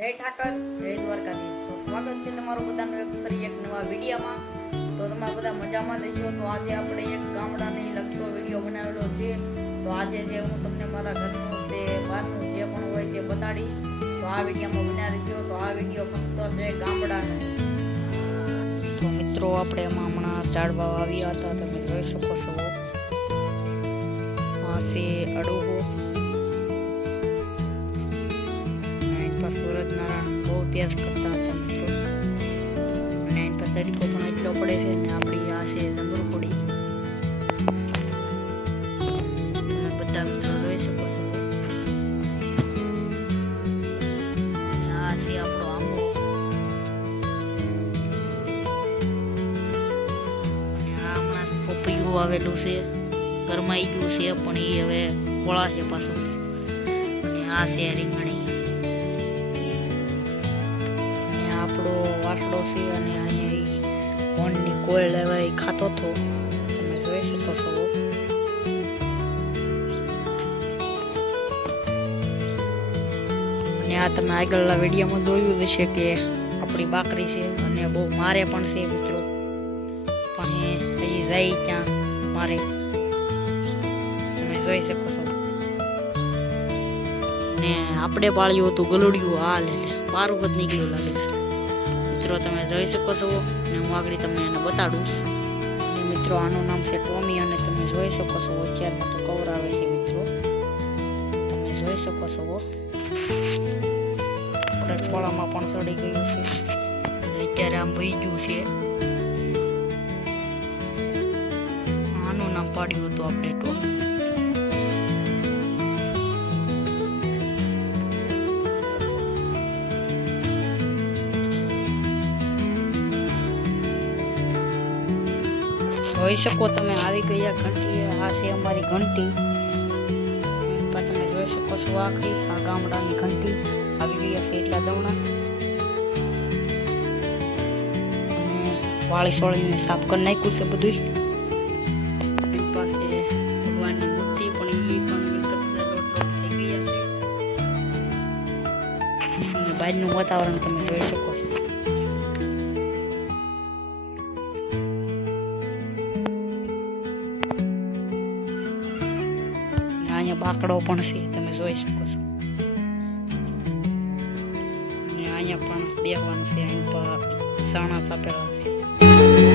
જય ઠાકર, જય દ્વારકાધીશ। તો સ્વાગત છે તમારું બધાનું એક નવા વિડીયોમાં। તો તમે બધા મજામાં દેજો। તો આજે આપણે એક ગામડાને લગતો વિડીયો બનાવેલો છે। તો આજે જે હું તમને મારા ઘરનું તે બહારનું જે પણ હોય તે બતાડીશ। તો આ વિડીયોમાં બનાવી દેજો। તો આ વિડીયો ફક્ત છે ગામડાનો। તો મિત્રો આપણે એમાં હમણાં ઝાડવા આવ્યા હતા, તમે જોઈ શકો છો। આ છે અડોહો। सूरज नारायण बहुत तेज करता था मित्रों, અને इन पर तरीको પણ એટલો પડે છે ને। આપણી આ છે જંબુરપુડી, તમે બધા મિત્રો જોઈ શકો છો। અને આ છે આપણો આંબો, અને આ હમણાં પપૈયું આવેલું છે, ગરમાઈ ગયું છે પણ એ હવે કોળા છે પાછું। અને આ છે રીંગણી, આપણો વાસડો છે અને અહીંયા કોણની કોળ લેવા ખાતો હતો, તમે જોઈ શકો છો। અને આ તમે આગળના વિડીયોમાં જોયું હશે કે આપણી બાકરી છે અને બહુ મારે પણ છે મિત્રો, પણ હજી જાય ત્યાં મારે, તમે જોઈ શકો છો। ને આપણે પાળ્યું હતું ગલુડિયું, આ લે મારું જ નીકળ્યું લાગે છે મિત્રો, તમે જોઈ શકો છો। અને હું આગળ તમને એને બતાડું। અને મિત્રો આનું નામ છે ટોમી, અને તમે જોઈ શકો છો અત્યારમાં તો કવરાવે છે મિત્રો, તમે જોઈ શકો છો। આપણે ખોળામાં પણ ચડી ગયું છે, અત્યારે આમ ભઈ ગયું છે। આનું નામ પાડ્યું હતું આપણે ટોમી। જોઈ શકો તમે આવી ગયા ઘંટી, આ છે અમારી ઘંટી, તમે જોઈ શકો છો। આખી આ ગામડાની ઘંટી આવી ગયા છે એટલા દવણા, અને વાળી સોળીને સાફ કરી નાખ્યું છે બધું। એની પાસે ભગવાનની મૂર્તિ પણ એ પણ થઈ ગયા છે, અને બહારનું વાતાવરણ તમે જોઈ શકો છો। અહીંયા બાકડો પણ છે, તમે જોઈ શકો છો। અને અહીંયા પણ બેહવાનું છે, અહીં પર સાણા કાપેલા છે।